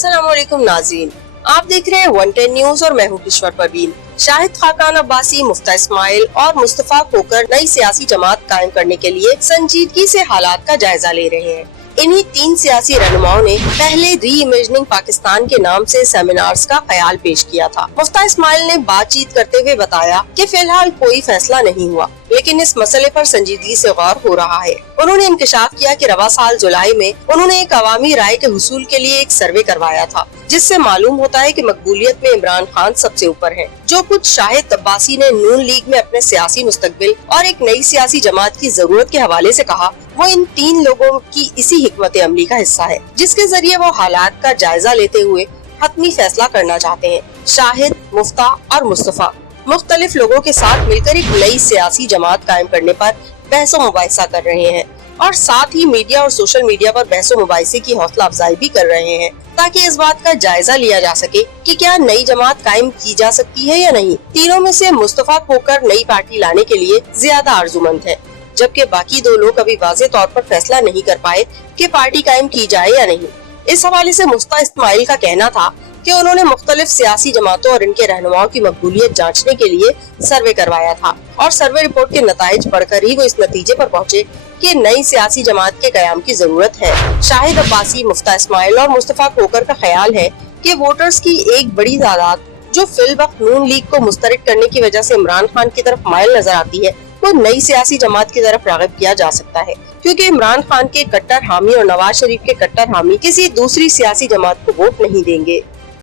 अस्सलामुअलैकुम नाज़रीन, आप देख रहे हैं 110 न्यूज और मैं हूं किश्वर परवीन। शाहिद खाकान अब्बासी, मुफ्ता इस्माइल और मुस्तफा खोकर नई सियासी जमात कायम करने के लिए संजीदगी से हालात का जायजा ले रहे हैं। इन्हीं तीन सियासी रहनुमाओं ने पहले री इमेजिनिंग पाकिस्तान के नाम से सेमिनार्स का ख्याल पेश किया था। मुफ्ता इस्माइल ने बातचीत करते हुए बताया कि फिलहाल कोई फैसला नहीं हुआ, लेकिन इस मसले पर संजीदगी से गौर हो रहा है। उन्होंने इंकशाफ किया कि रवा साल जुलाई में उन्होंने एक अवामी राय के हुसूल के लिए एक सर्वे करवाया था, जिससे मालूम होता है कि मकबूलियत में इमरान खान सबसे ऊपर है। जो कुछ शाहिद अब्बासी ने नून लीग में अपने सियासी मुस्तकबिल और एक नई सियासी जमात की जरूरत के हवाले से कहा, वो इन तीन लोगों की इसी हिकमत अमली का हिस्सा है, जिसके जरिए वो हालात का जायजा लेते हुए हतमी फैसला करना चाहते हैं। शाहिद, मुफ्ता और मुस्तफा मुख्तलिफ लोगों के साथ मिलकर एक नई सियासी जमात कायम करने पर बहसो मुबाहिसा कर रहे हैं और साथ ही मीडिया और सोशल मीडिया पर बहसो मुबाहिसे की हौसला अफजाई भी कर रहे हैं, ताकि इस बात का जायजा लिया जा सके कि क्या नई जमात कायम की जा सकती है या नहीं। तीनों में से मुस्तफा खोकर नई पार्टी लाने के लिए ज्यादा आरजुमंद है, जबकि बाकी दो लोग अभी वाज़ेह तौर पर फैसला नहीं कर पाए कि पार्टी कायम की जाए या नहीं। इस हवाले से मुफ्ता इस्माइल का कहना था कि उन्होंने मुख्तलिफ सियासी जमातों और इनके रहनुमाओं की मकबूलियत जांचने के लिए सर्वे करवाया था और सर्वे रिपोर्ट के नताइज पढ़कर ही वो इस नतीजे पर पहुंचे कि नई सियासी जमात के कयाम की जरूरत है। शाहिद अब्बासी, मुफ्ता इस्माइल और मुस्तफा खोकर का ख्याल है कि वोटर्स की एक बड़ी तादाद जो फिलवक्त नून लीग को मुस्तरद करने की वजह से इमरान खान की तरफ माइल नजर आती है, वो नई सियासी जमात की तरफ राग़िब किया जा सकता है, क्योंकि इमरान खान के कट्टर हामी और नवाज शरीफ के कट्टर हामी किसी दूसरी सियासी जमात को वोट नहीं देंगे।